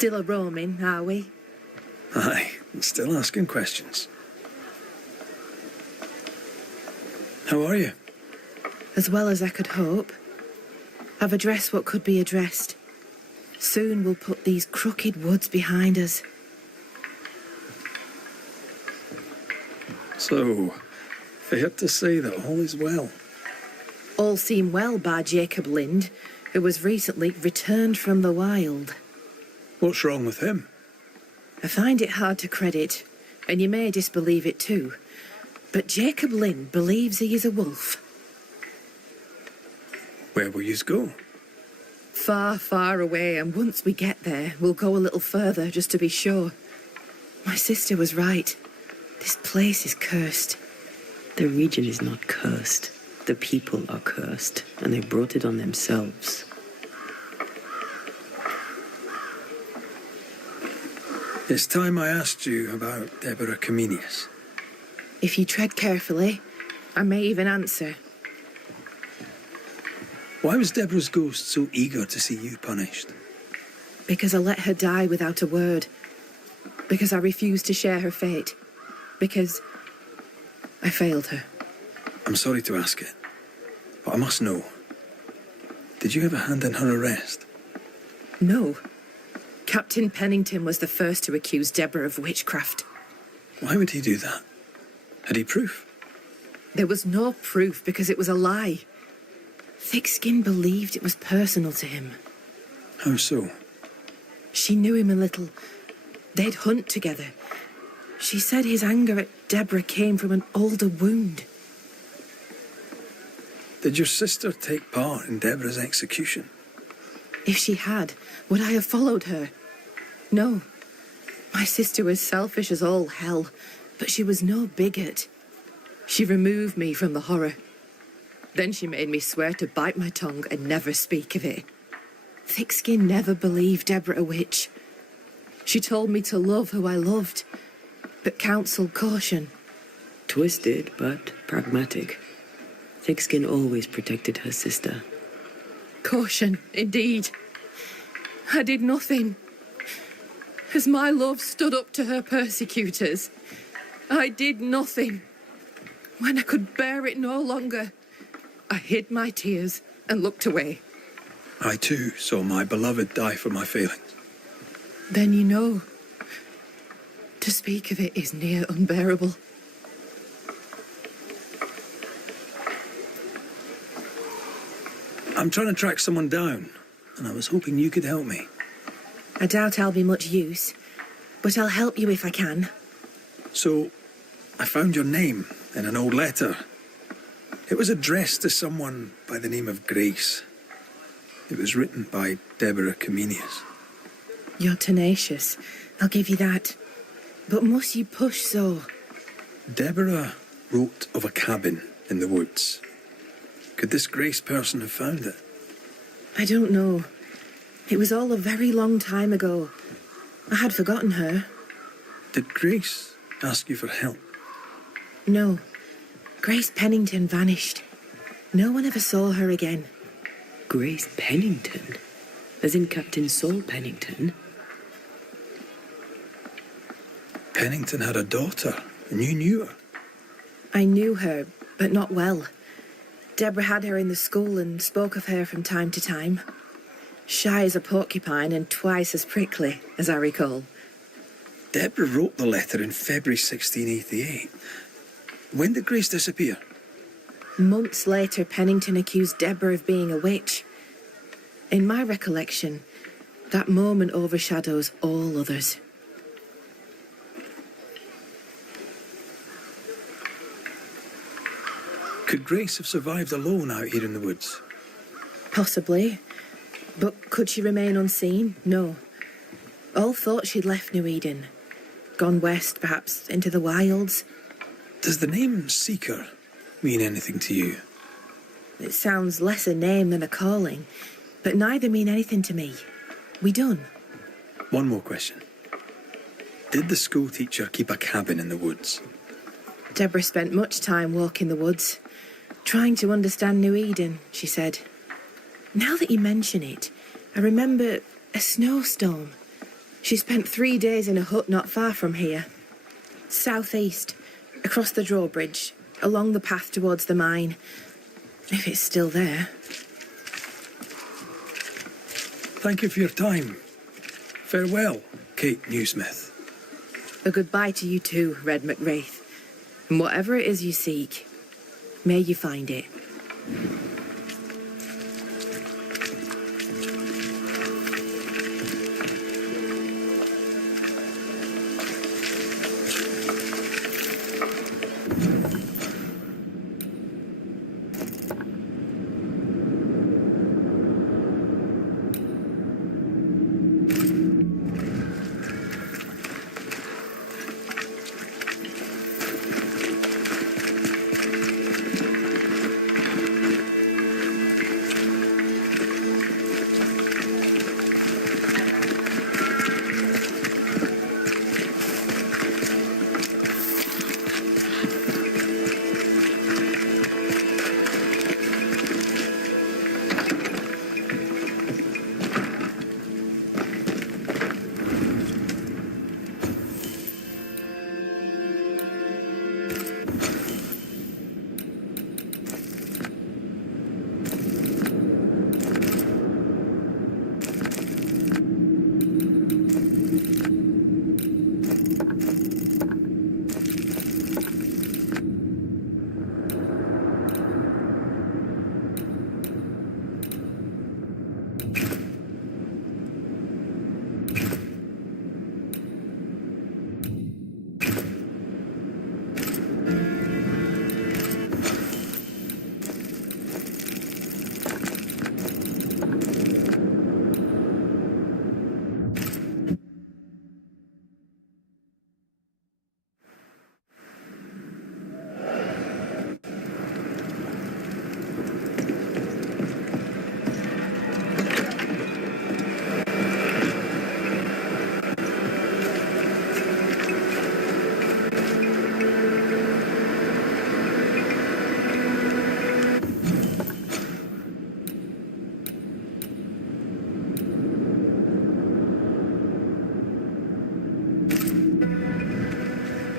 Still a roaming, are we? Aye, and still asking questions. How are you? As well as I could hope. I've addressed what could be addressed. Soon we'll put these crooked woods behind us. So, fair to say that all is well. All seem well by Jacob Lind, who was recently returned from the wild. What's wrong with him? I find it hard to credit, and you may disbelieve it too, but Jacob Lind believes he is a wolf. Where will yous go? Far, far away, and once we get there, we'll go a little further just to be sure. My sister was right. This place is cursed. The region is not cursed. The people are cursed, and they brought it on themselves. It's time I asked you about Deborah Comenius. If you tread carefully, I may even answer. Why was Deborah's ghost so eager to see you punished? Because I let her die without a word. Because I refused to share her fate. Because I failed her. I'm sorry to ask it, but I must know. Did you have a hand in her arrest? No. Captain Pennington was the first to accuse Deborah of witchcraft. Why would he do that? Had he proof? There was no proof because it was a lie. Thickskin believed it was personal to him. How so? She knew him a little. They'd hunt together. She said his anger at Deborah came from an older wound. Did your sister take part in Deborah's execution? If she had, would I have followed her? No. My sister was selfish as all hell, but she was no bigot. She removed me from the horror. Then she made me swear to bite my tongue and never speak of it. Thickskin never believed Deborah a witch. She told me to love who I loved, but counselled caution. Twisted, but pragmatic. Thickskin always protected her sister. Caution, indeed. I did nothing. As my love stood up to her persecutors, I did nothing. When I could bear it no longer, I hid my tears and looked away. I too saw my beloved die for my failings. Then you know. To speak of it is near unbearable. I'm trying to track someone down, and I was hoping you could help me. I doubt I'll be much use, but I'll help you if I can. So, I found your name in an old letter. It was addressed to someone by the name of Grace. It was written by Deborah Comenius. You're tenacious, I'll give you that. But must you push so? Deborah wrote of a cabin in the woods. Could this Grace person have found it? I don't know. It was all a very long time ago. I had forgotten her. Did Grace ask you for help? No. Grace Pennington vanished. No one ever saw her again. Grace Pennington? As in Captain Saul Pennington? Pennington had a daughter, and you knew her. I knew her, but not well. Deborah had her in the school and spoke of her from time to time. Shy as a porcupine and twice as prickly, as I recall. Deborah wrote the letter in February 1688. When did Grace disappear? Months later, Pennington accused Deborah of being a witch. In my recollection, that moment overshadows all others. Could Grace have survived alone out here in the woods? Possibly. But could she remain unseen? No. All thought she'd left New Eden. Gone west, perhaps, into the wilds. Does the name Seeker mean anything to you? It sounds less a name than a calling, but neither mean anything to me. We done. One more question. Did the school teacher keep a cabin in the woods? Deborah spent much time walking the woods, trying to understand New Eden, she said. Now that you mention it, I remember a snowstorm. She spent 3 days in a hut not far from here. Southeast, across the drawbridge, along the path towards the mine. If it's still there. Thank you for your time. Farewell, Kate Newsmith. A goodbye to you too, Red McWraith. And whatever it is you seek, may you find it.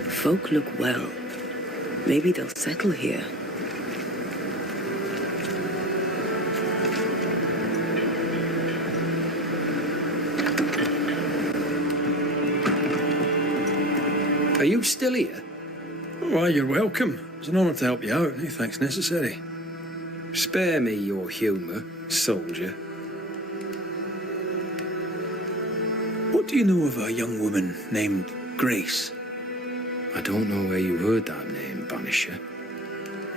Folk look well. Maybe they'll settle here. Are you still here? Why, you're welcome. It's an honour to help you out. No thanks necessary. Spare me your humour, soldier. What do you know of a young woman named Grace? I don't know where you heard that name, Banisher.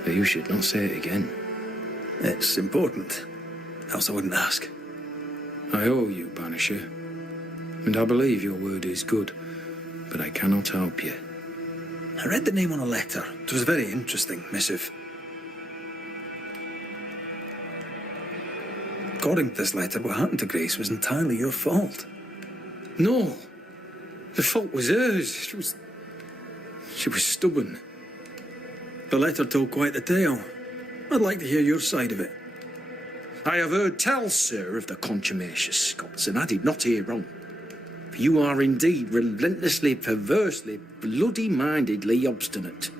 But you should not say it again. It's important. Else I wouldn't ask. I owe you, Banisher. And I believe your word is good, but I cannot help you. I read the name on a letter. It was a very interesting missive. According to this letter, what happened to Grace was entirely your fault. No. The fault was hers. She was stubborn. The letter told quite the tale. I'd like to hear your side of it. I have heard tell, sir, of the contumacious Scots, and I did not hear wrong. For you are indeed relentlessly, perversely, bloody-mindedly obstinate.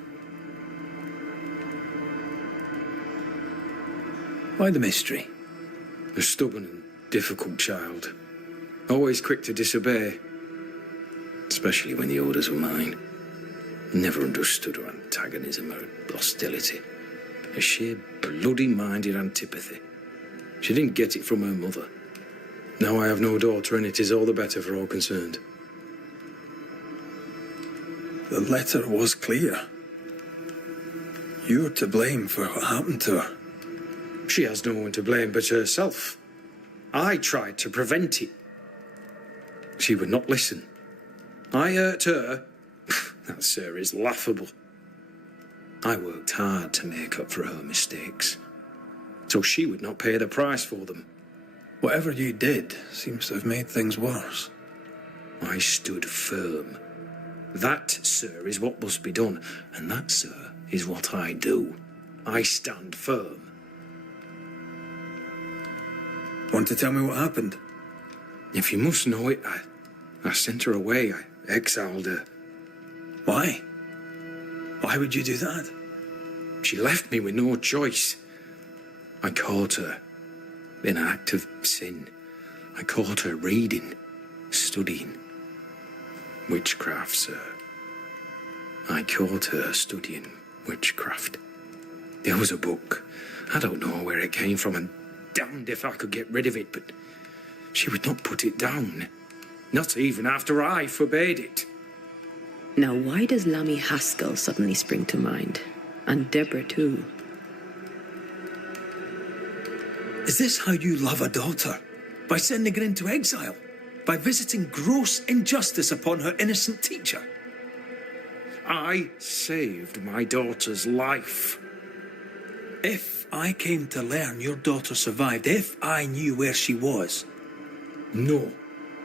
Why the mystery? A stubborn and difficult child. Always quick to disobey. Especially when the orders were mine. Never understood her antagonism or hostility. A sheer bloody-minded antipathy. She didn't get it from her mother. Now I have no daughter, and it is all the better for all concerned. The letter was clear. You're to blame for what happened to her. She has no one to blame but herself. I tried to prevent it. She would not listen. I hurt her. That, sir, is laughable. I worked hard to make up for her mistakes, so she would not pay the price for them. Whatever you did seems to have made things worse. I stood firm. That, sir, is what must be done, and that, sir, is what I do. I stand firm. Want to tell me what happened? If you must know it, I sent her away. I exiled her. Why? Why would you do that? She left me with no choice. I caught her in an act of sin. I caught her reading, studying. Witchcraft, sir. I caught her studying witchcraft. There was a book. I don't know where it came from, and damned if I could get rid of it, but she would not put it down. Not even after I forbade it. Now, why does Lammy Haskell suddenly spring to mind? And Deborah, too. Is this how you love a daughter? By sending her into exile? By visiting gross injustice upon her innocent teacher? I saved my daughter's life. If I came to learn your daughter survived, if I knew where she was... No,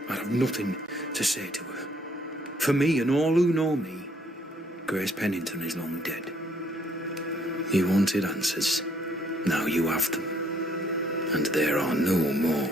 I have nothing to say to her. For me and all who know me, Grace Pennington is long dead. You wanted answers. Now you have them. And there are no more.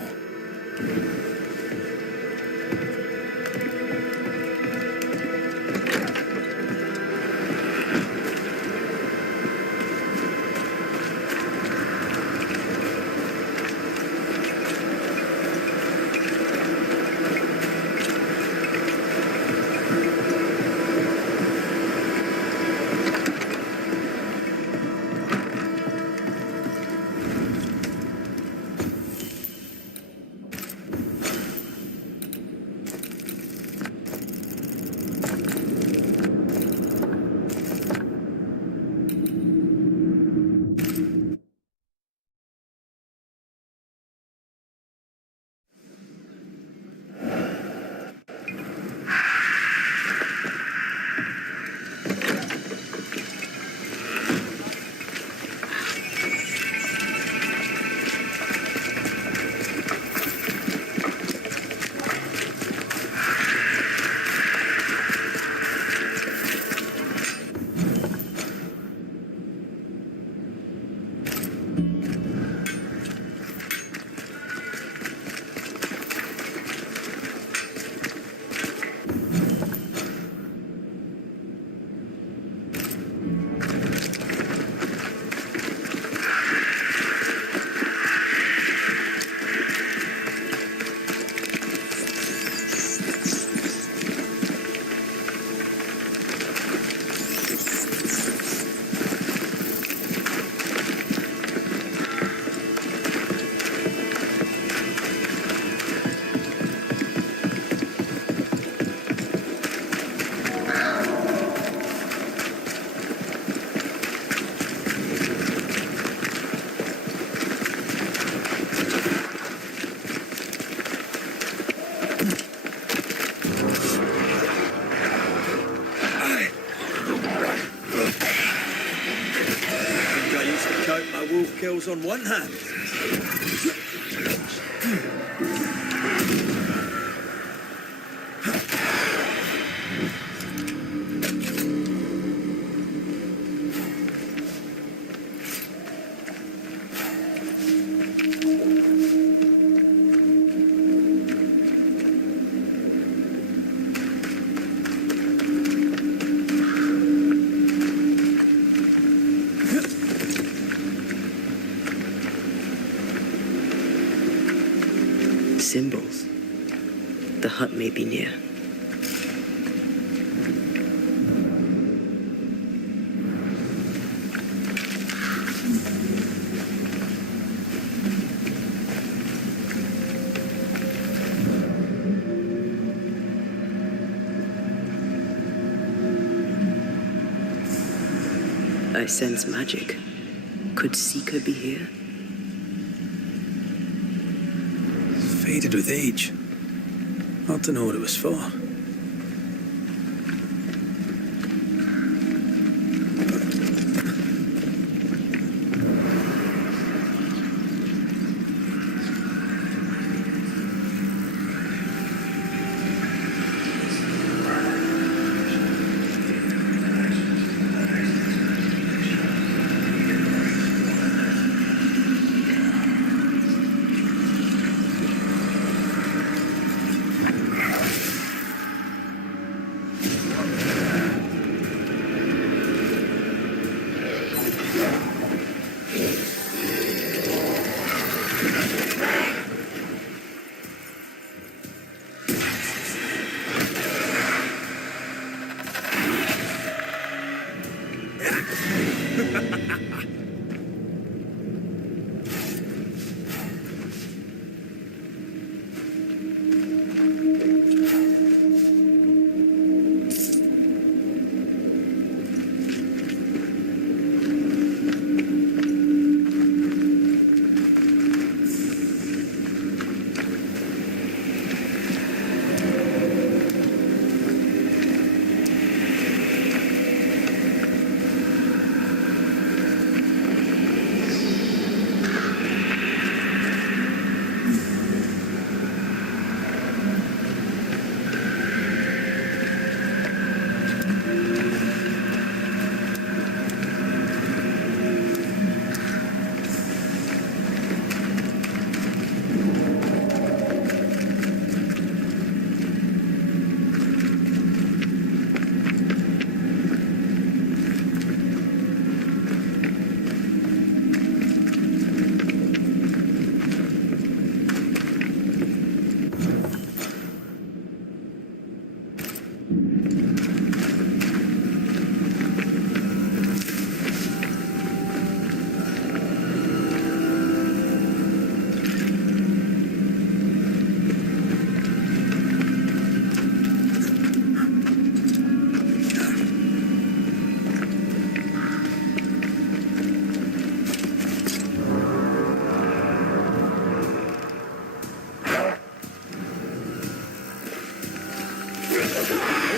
Kills on one hand. Symbols. The hut may be near. I sense magic. Could Seeker be here? Faded with age. Hard to know what it was for.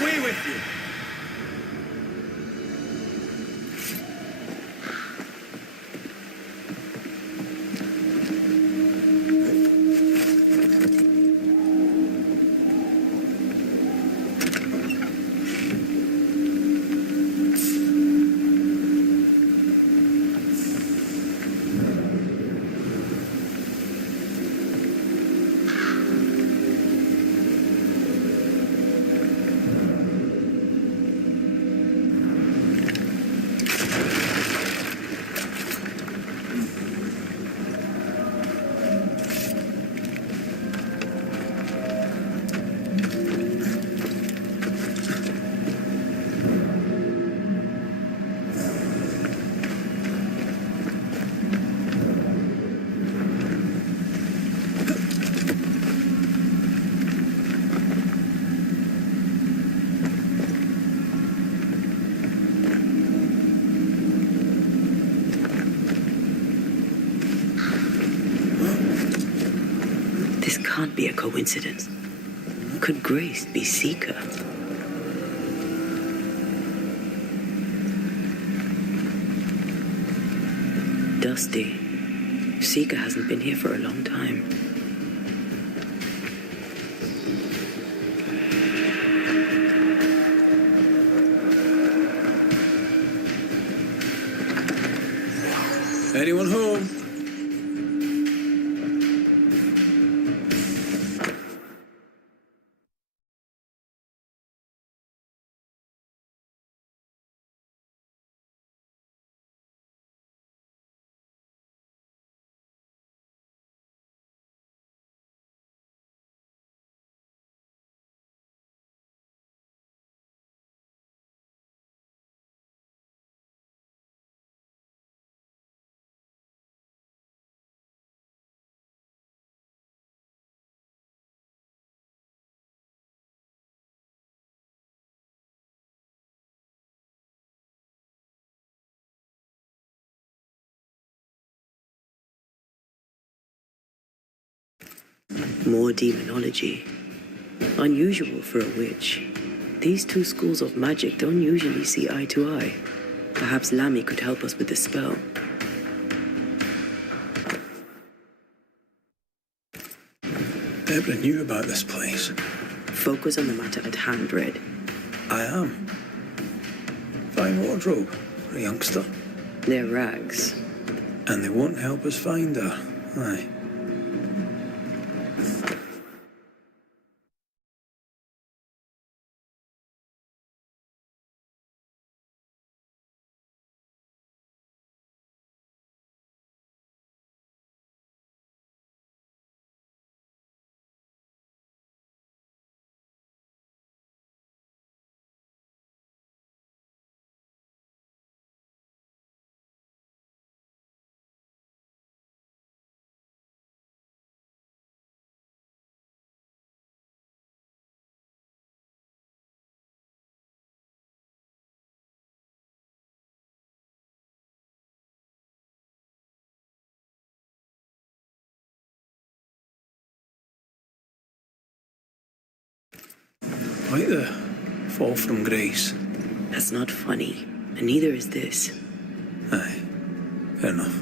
Away with you! This can't be a coincidence. Could Grace be Seeker? Dusty. Seeker hasn't been here for a long time. Anyone home? More demonology. Unusual for a witch. These two schools of magic don't usually see eye to eye. Perhaps Lammy could help us with the spell. Deborah knew about this place. Focus on the matter at hand, Red. I am. Fine wardrobe for a youngster. They're rags. And they won't help us find her. Aye. Like the fall from grace. That's not funny, and neither is this. Aye, fair enough.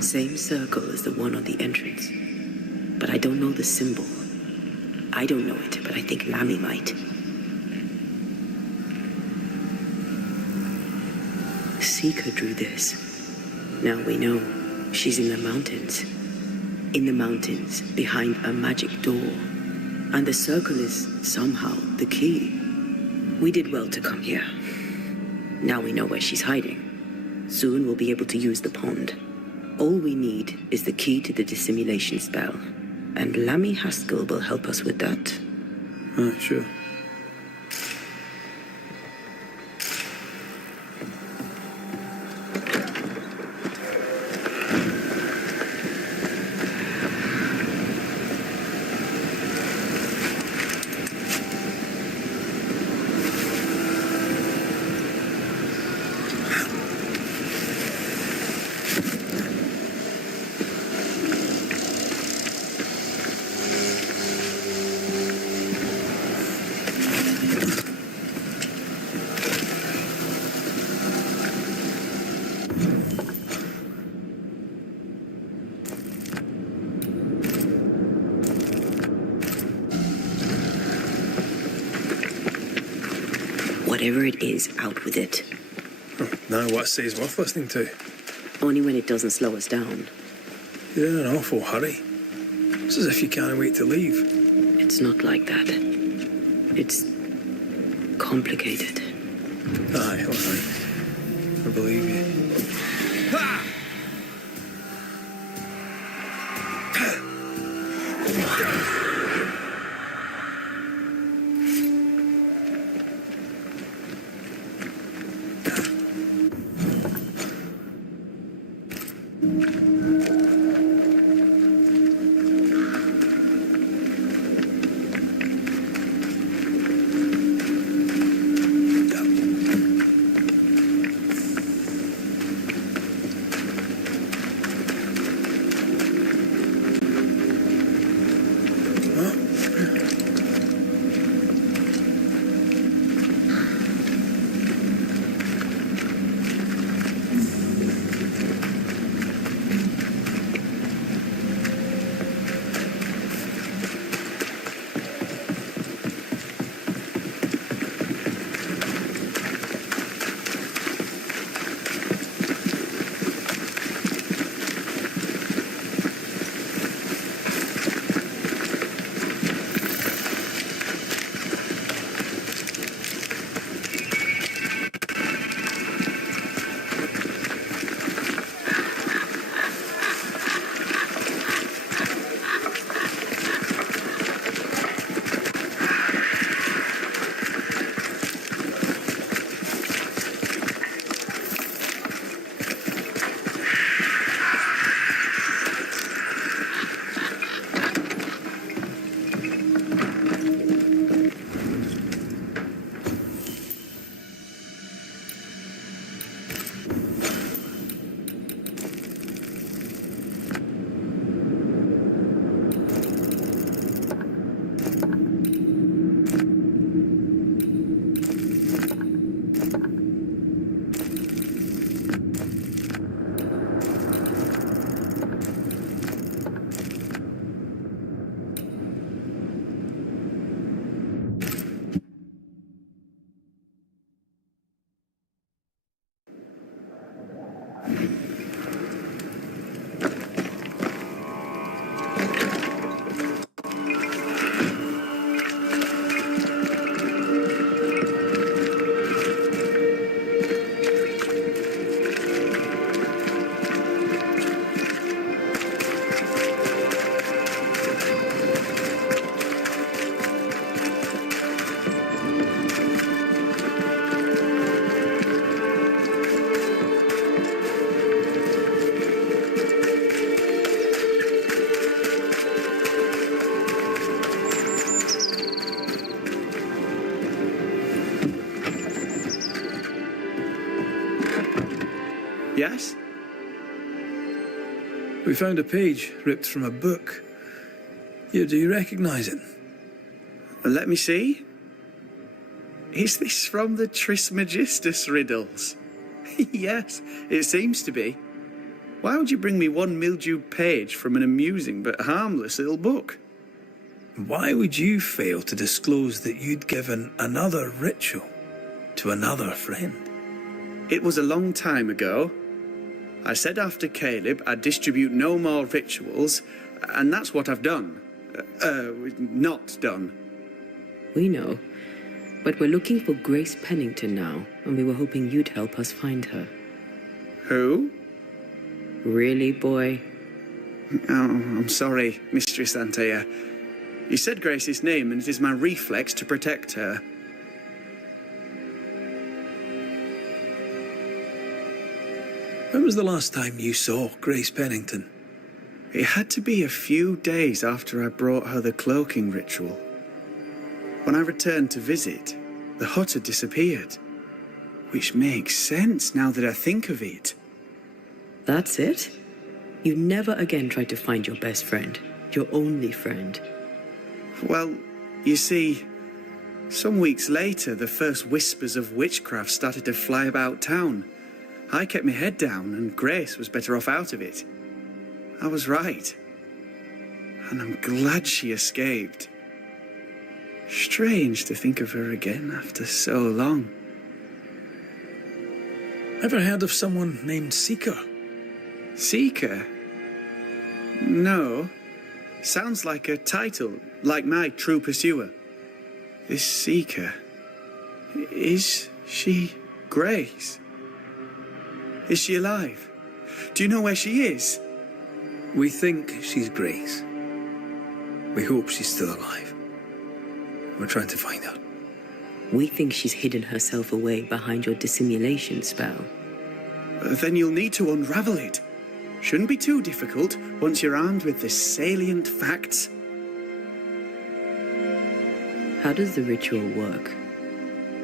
Same circle as the one on the entrance, but I don't know the symbol. I don't know it, but I think Lammy might. Seeker drew this. Now we know she's in the mountains. In the mountains, behind a magic door. And the circle is, somehow, the key. We did well to come here. Now we know where she's hiding. Soon we'll be able to use the pond. All we need is the key to the dissimulation spell. And Lammy Haskell will help us with that. Sure. Whatever it is, out with it. Now what say's worth listening to? Only when it doesn't slow us down. You're in an awful hurry. It's as if you can't wait to leave. It's not like that. It's complicated. Aye, all right. I believe you. Ha! Yes? We found a page ripped from a book. Here, do you recognise it? Let me see. Is this from the Trismegistus riddles? Yes, it seems to be. Why would you bring me one mildewed page from an amusing but harmless little book? Why would you fail to disclose that you'd given another ritual to another friend? It was a long time ago. I said after Caleb I'd distribute no more rituals, and that's what I've done. Not done. We know. But we're looking for Grace Pennington now, and we were hoping you'd help us find her. Who? Really, boy? Oh, I'm sorry, Mistress Antea. You said Grace's name, and it is my reflex to protect her. When was the last time you saw Grace Pennington? It had to be a few days after I brought her the cloaking ritual. When I returned to visit, the hut had disappeared. Which makes sense now that I think of it. That's it? You never again tried to find your best friend, your only friend. Well, you see, some weeks later, the first whispers of witchcraft started to fly about town. I kept my head down, and Grace was better off out of it. I was right. And I'm glad she escaped. Strange to think of her again after so long. Ever heard of someone named Seeker? Seeker? No. Sounds like a title, like my True Pursuer. This Seeker... Is she Grace? Is she alive? Do you know where she is? We think she's Grace. We hope she's still alive. We're trying to find out. We think she's hidden herself away behind your dissimulation spell. Then you'll need to unravel it. Shouldn't be too difficult once you're armed with the salient facts. How does the ritual work?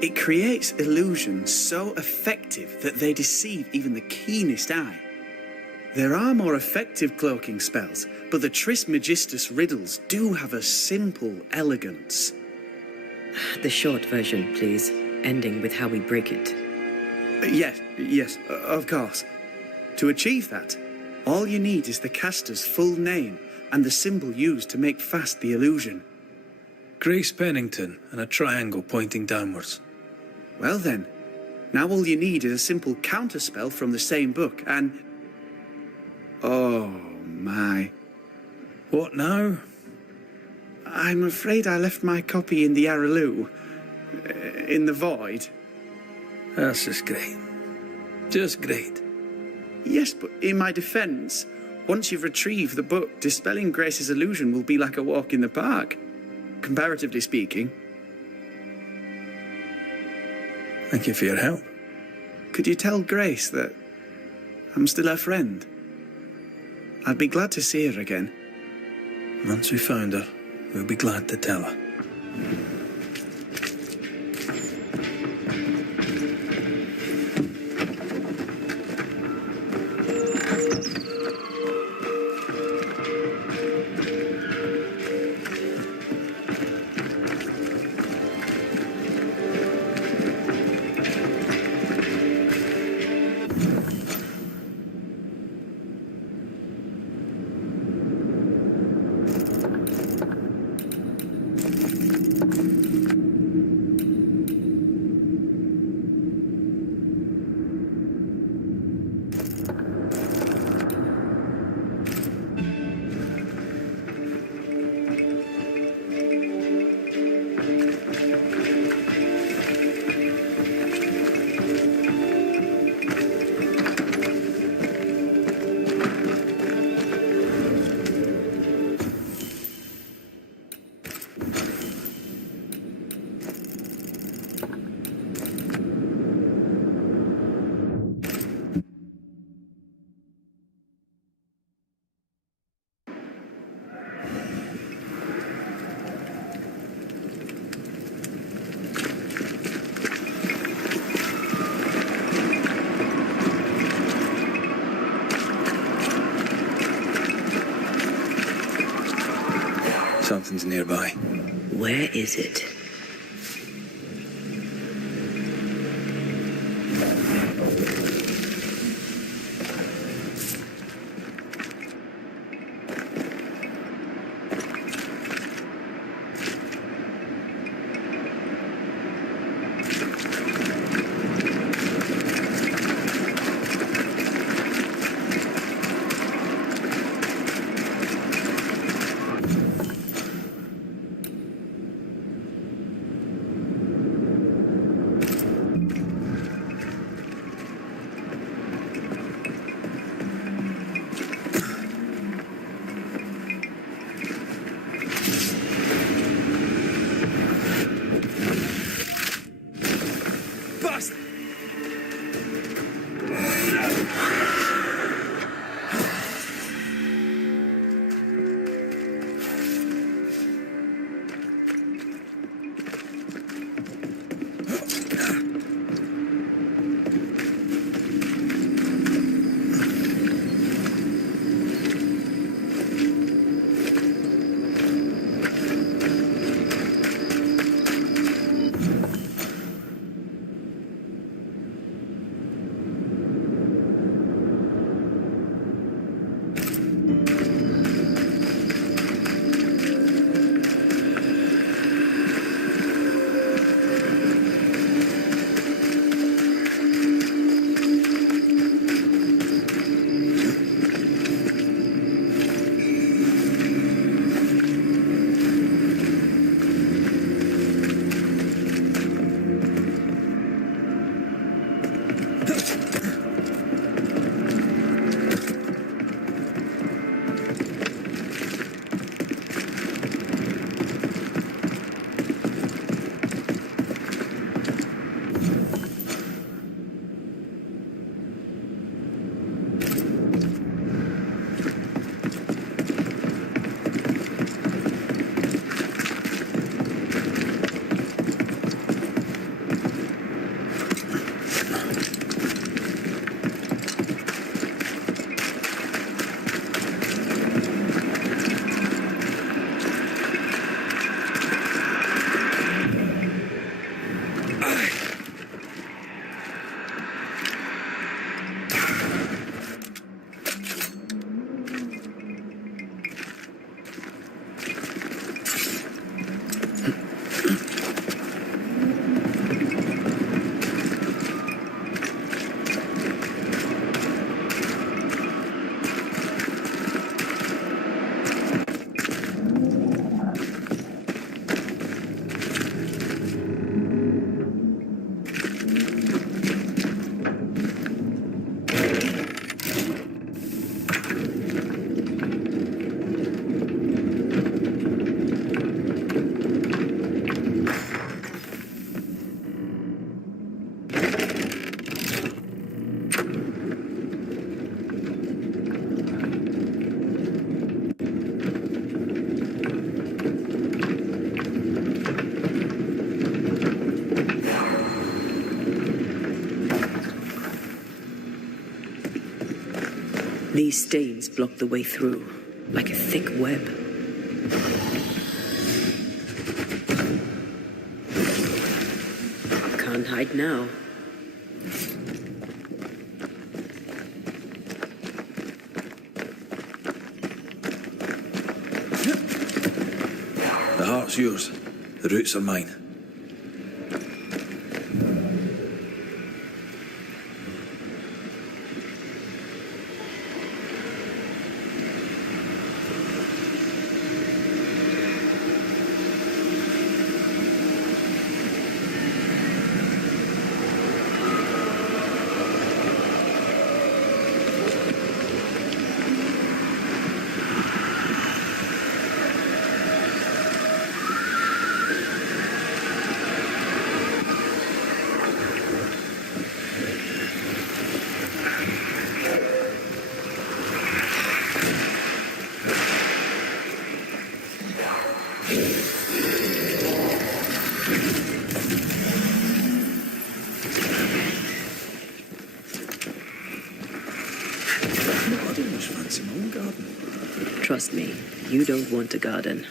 It creates illusions so effective that they deceive even the keenest eye. There are more effective cloaking spells, but the Trismegistus riddles do have a simple elegance. The short version, please, ending with how we break it. Yes, of course. To achieve that, all you need is the caster's full name and the symbol used to make fast the illusion. Grace Pennington and a triangle pointing downwards. Well then, now all you need is a simple counterspell from the same book and... Oh my. What now? I'm afraid I left my copy in the Araloo. In the void. That's just great. Just great. Yes, but in my defense, once you've retrieved the book, dispelling Grace's illusion will be like a walk in the park. Comparatively speaking. Thank you for your help. Could you tell Grace that I'm still her friend? I'd be glad to see her again. Once we found her, we'll be glad to tell her. Something's nearby. Where is it? These stains block the way through, like a thick web. Can't hide now. The heart's yours. The roots are mine. No, I don't much fancy my own garden. Trust me, you don't want a garden.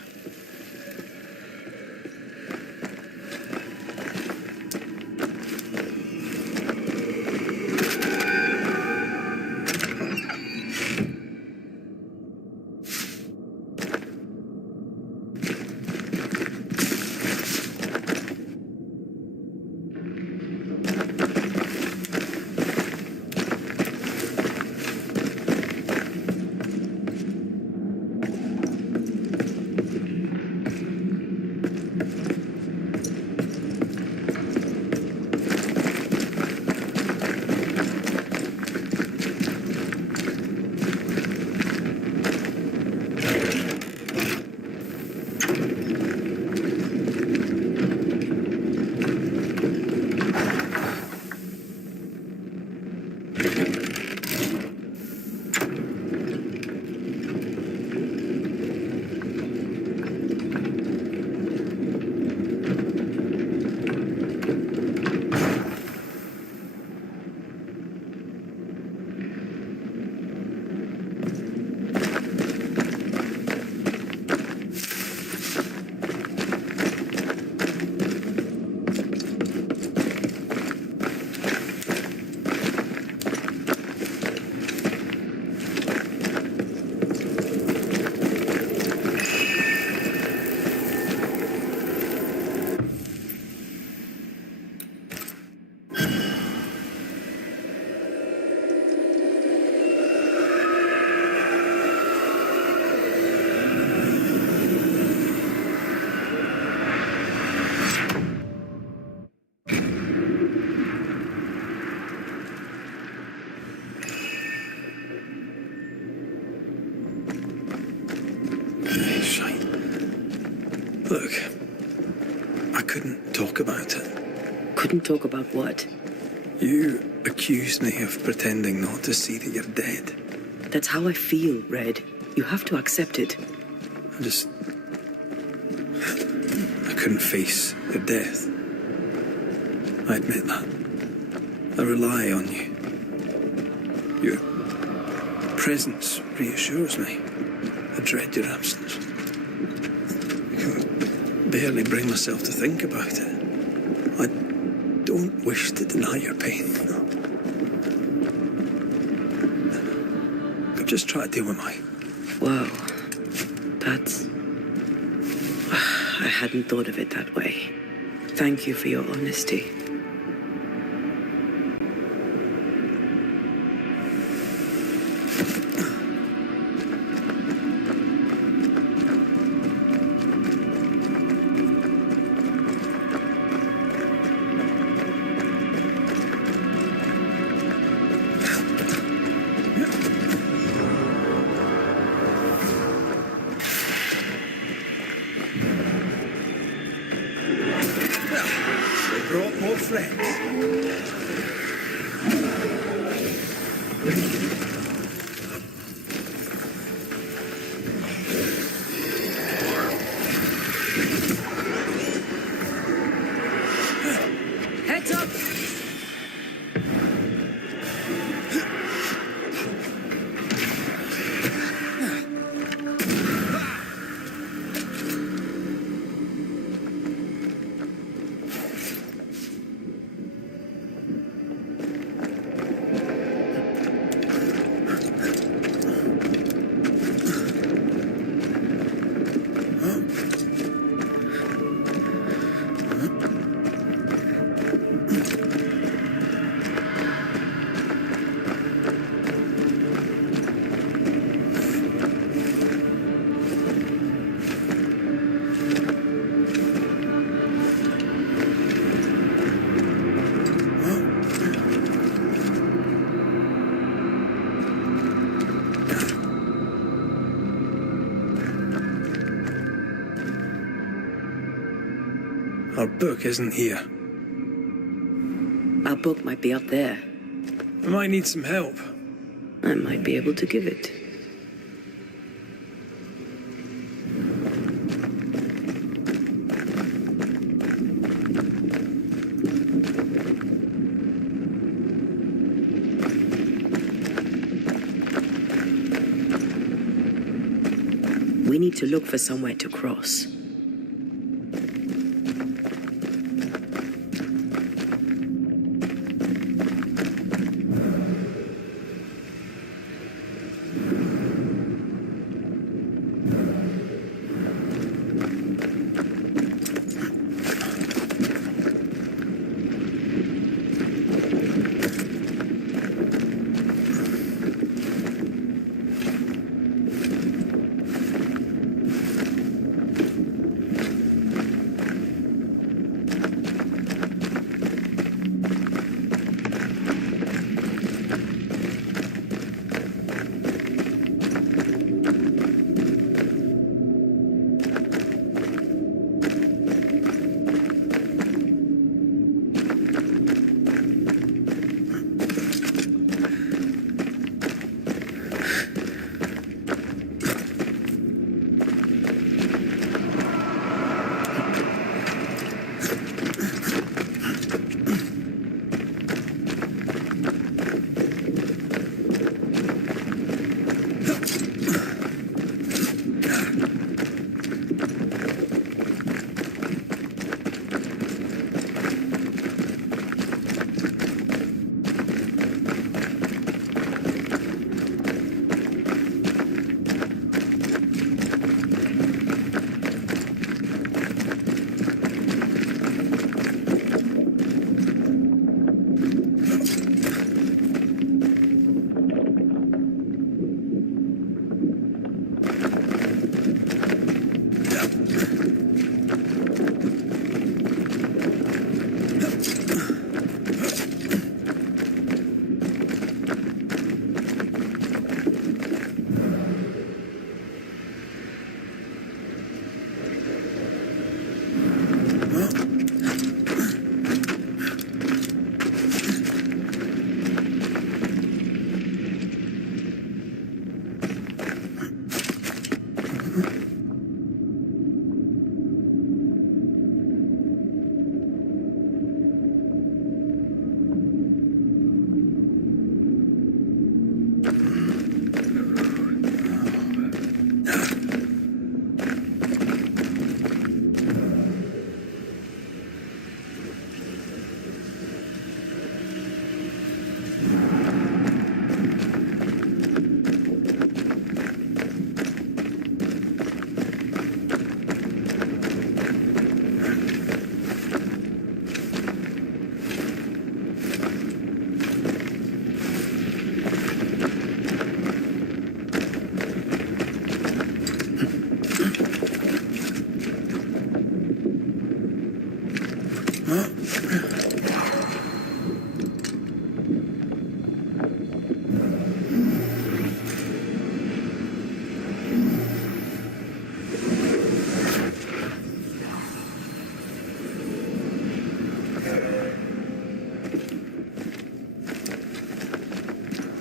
Look, I couldn't talk about it. Couldn't talk about what? You accused me of pretending not to see that you're dead. That's how I feel, Red. You have to accept it. I couldn't face your death. I admit that. I rely on you. Your presence reassures me. I dread your absence. I can barely bring myself to think about it. I don't wish to deny your pain. No. I've just tried to deal with mine. Wow. That's... I hadn't thought of it that way. Thank you for your honesty. Brought more friends. Heads up! Our book isn't here. Our book might be up there. I might need some help. I might be able to give it. We need to look for somewhere to cross.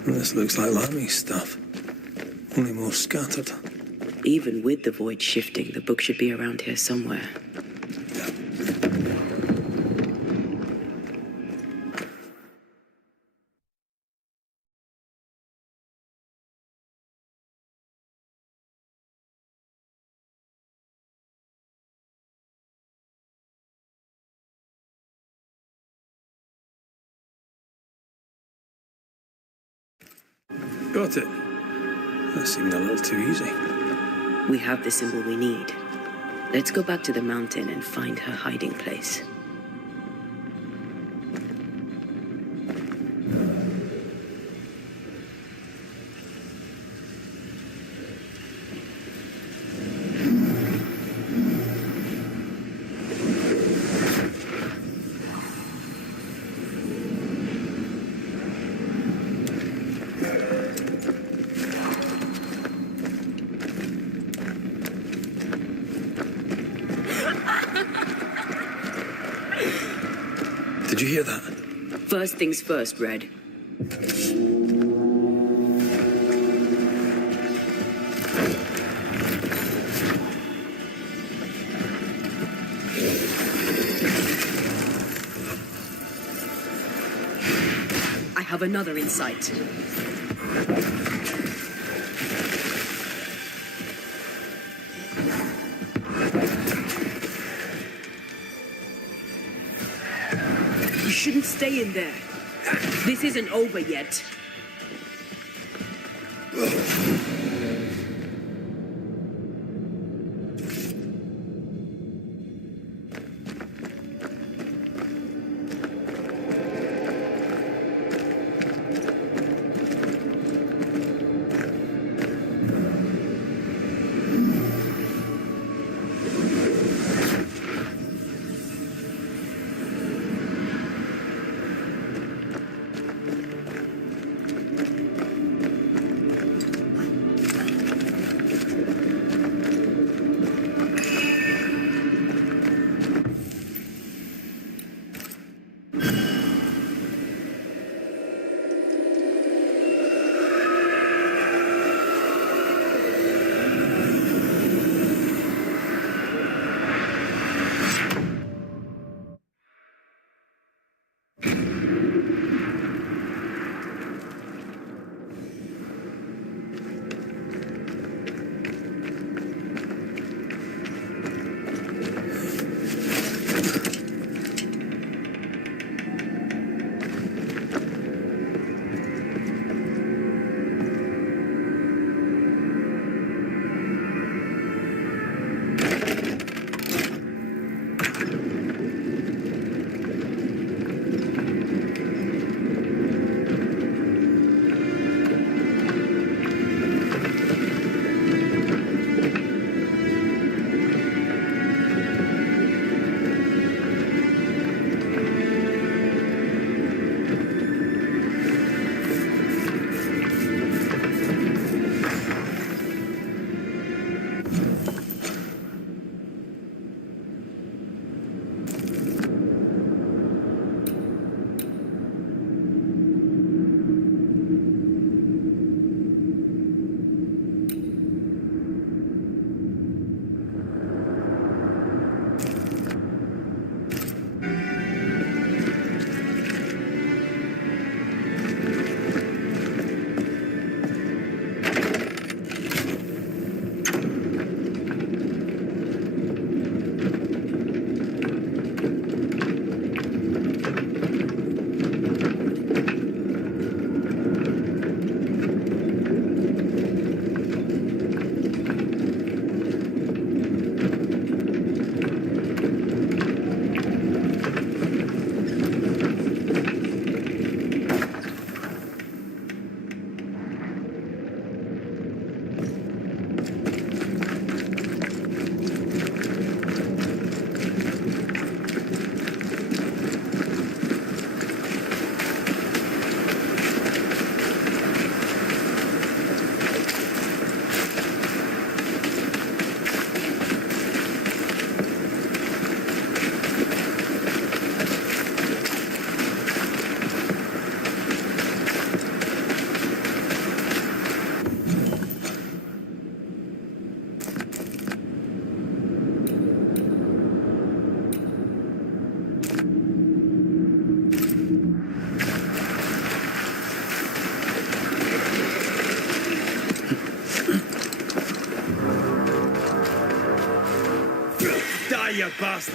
This looks like Lammy's stuff, only more scattered. Even with the void shifting, the book should be around here somewhere. Got it. That seemed a little too easy. We have the symbol we need. Let's go back to the mountain and find her hiding place. Did you hear that? First things first, Red. I have another insight. You shouldn't stay in there. This isn't over yet. You bastard!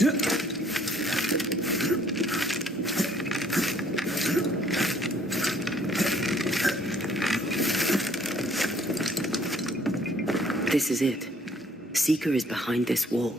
This is it. Seeker is behind this wall.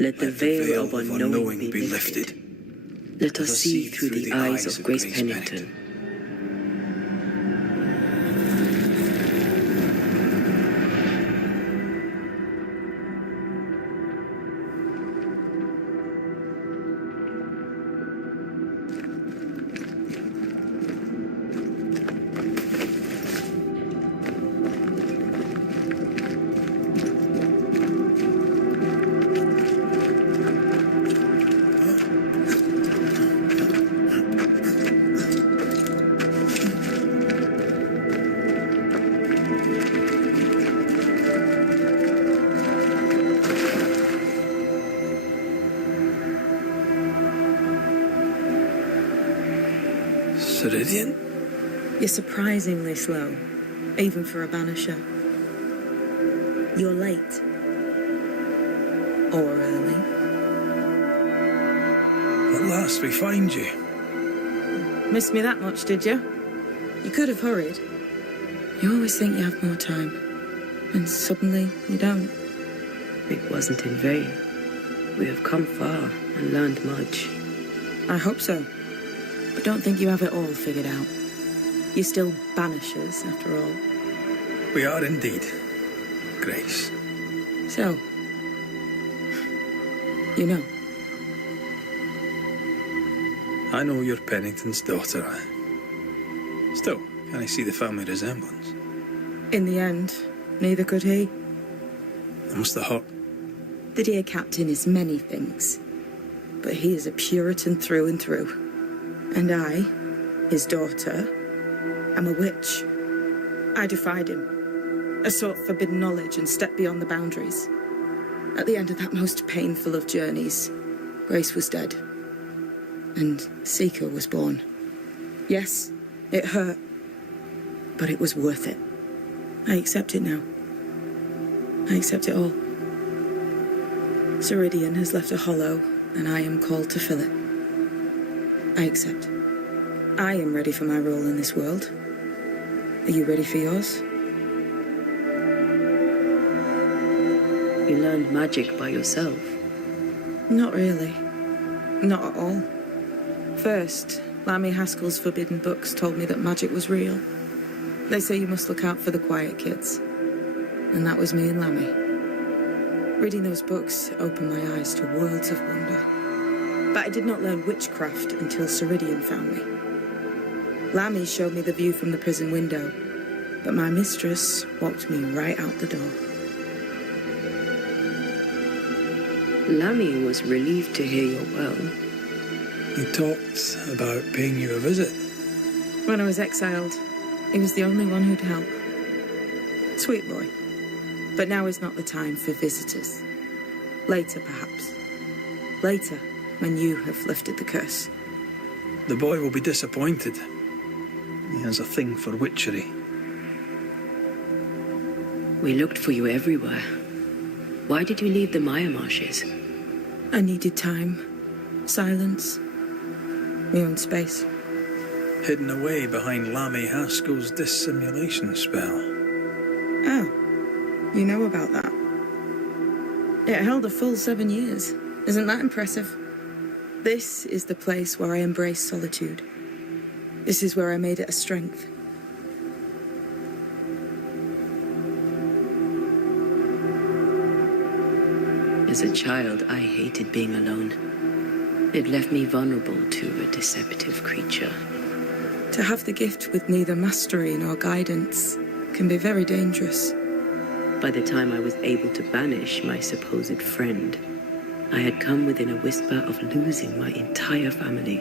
Let the veil of unknowing be lifted. Let us see through the eyes of Grace Pennington. Ceridian? You're surprisingly slow, even for a Banisher. You're late. Or early. At last we find you. Missed me that much, did you? You could have hurried. You always think you have more time, and suddenly you don't. It wasn't in vain. We have come far and learned much. I hope so. But don't think you have it all figured out. You're still Banishers, after all. We are indeed, Grace. So, you know. I know you're Pennington's daughter. Still, can I see the family resemblance? In the end, neither could he. It must have hurt. The dear captain is many things, but he is a Puritan through and through. And I, his daughter, am a witch. I defied him. I sought forbidden knowledge and stepped beyond the boundaries. At the end of that most painful of journeys, Grace was dead. And Seeker was born. Yes, it hurt, but it was worth it. I accept it now. I accept it all. Ceridian has left a hollow, and I am called to fill it. I accept. I am ready for my role in this world. Are you ready for yours? You learned magic by yourself. Not really. Not at all. First, Lammy Haskell's forbidden books told me that magic was real. They say you must look out for the quiet kids. And that was me and Lammy. Reading those books opened my eyes to worlds of wonder. But I did not learn witchcraft until Ceridian found me. Lammy showed me the view from the prison window, but my mistress walked me right out the door. Lammy was relieved to hear you're well. He talked about paying you a visit. When I was exiled, he was the only one who'd help. Sweet boy. But now is not the time for visitors. Later, perhaps. Later, when you have lifted the curse. The boy will be disappointed. He has a thing for witchery. We looked for you everywhere. Why did you leave the Maya marshes? I needed time, silence, my own space. hidden away behind Lammy Haskell's dissimulation spell. Oh, you know about that. It held a full 7 years. Isn't that impressive? This is the place where I embrace solitude. This is where I made it a strength. As a child, I hated being alone. It left me vulnerable to a deceptive creature. To have the gift with neither mastery nor guidance can be very dangerous. By the time I was able to banish my supposed friend, I had come within a whisper of losing my entire family.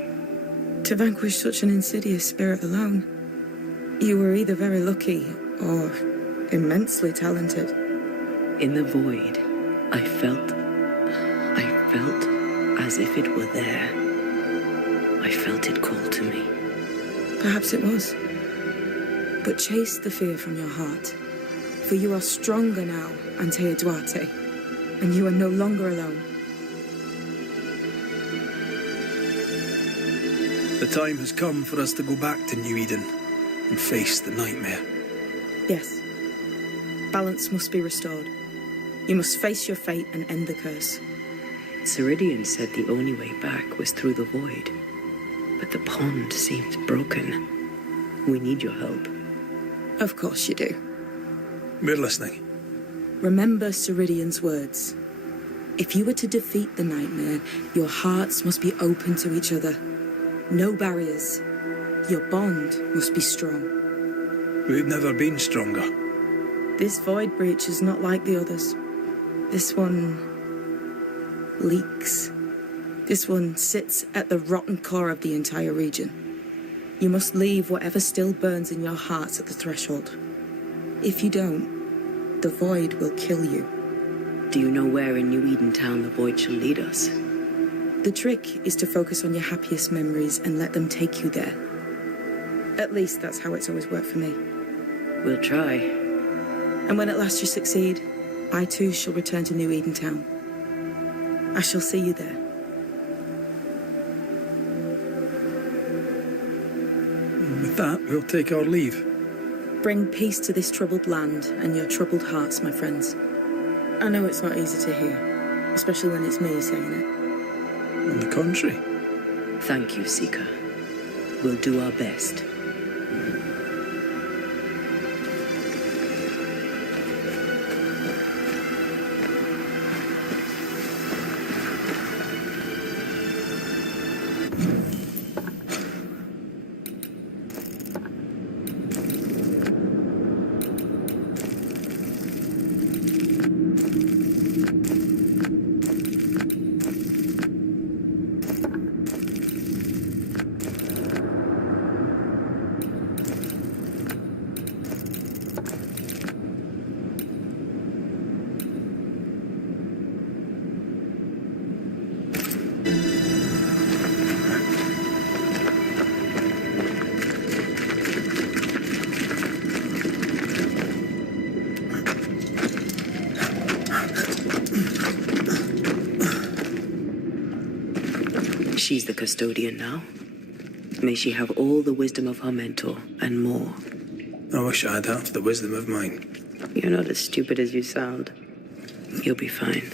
To vanquish such an insidious spirit alone, you were either very lucky or immensely talented. In the void, I felt as if it were there. I felt it call to me. Perhaps it was. But chase the fear from your heart. For you are stronger now, Antea Duarte, and you are no longer alone. The time has come for us to go back to New Eden and face the nightmare. Yes. Balance must be restored. You must face your fate and end the curse. Ceridian said the only way back was through the void. But the pond seemed broken. We need your help. Of course you do. We're listening. Remember Ceridian's words. If you were to defeat the nightmare, your hearts must be open to each other. No barriers. Your bond must be strong. We've never been stronger. This void breach is not like the others. This one leaks. This one sits at the rotten core of the entire region. You must leave whatever still burns in your hearts at the threshold. If you don't, the void will kill you. Do you know where in New Eden Town the void shall lead us? The trick is to focus on your happiest memories and let them take you there. At least that's how it's always worked for me. We'll try. And when at last you succeed, I too shall return to New Eden Town. I shall see you there. And with that, we'll take our leave. Bring peace to this troubled land and your troubled hearts, my friends. I know it's not easy to hear, especially when it's me saying it. On the contrary. Thank you, Seeker. We'll do our best. She's the custodian now. May she have all the wisdom of her mentor and more. I wish I had half the wisdom of mine. You're not as stupid as you sound. You'll be fine.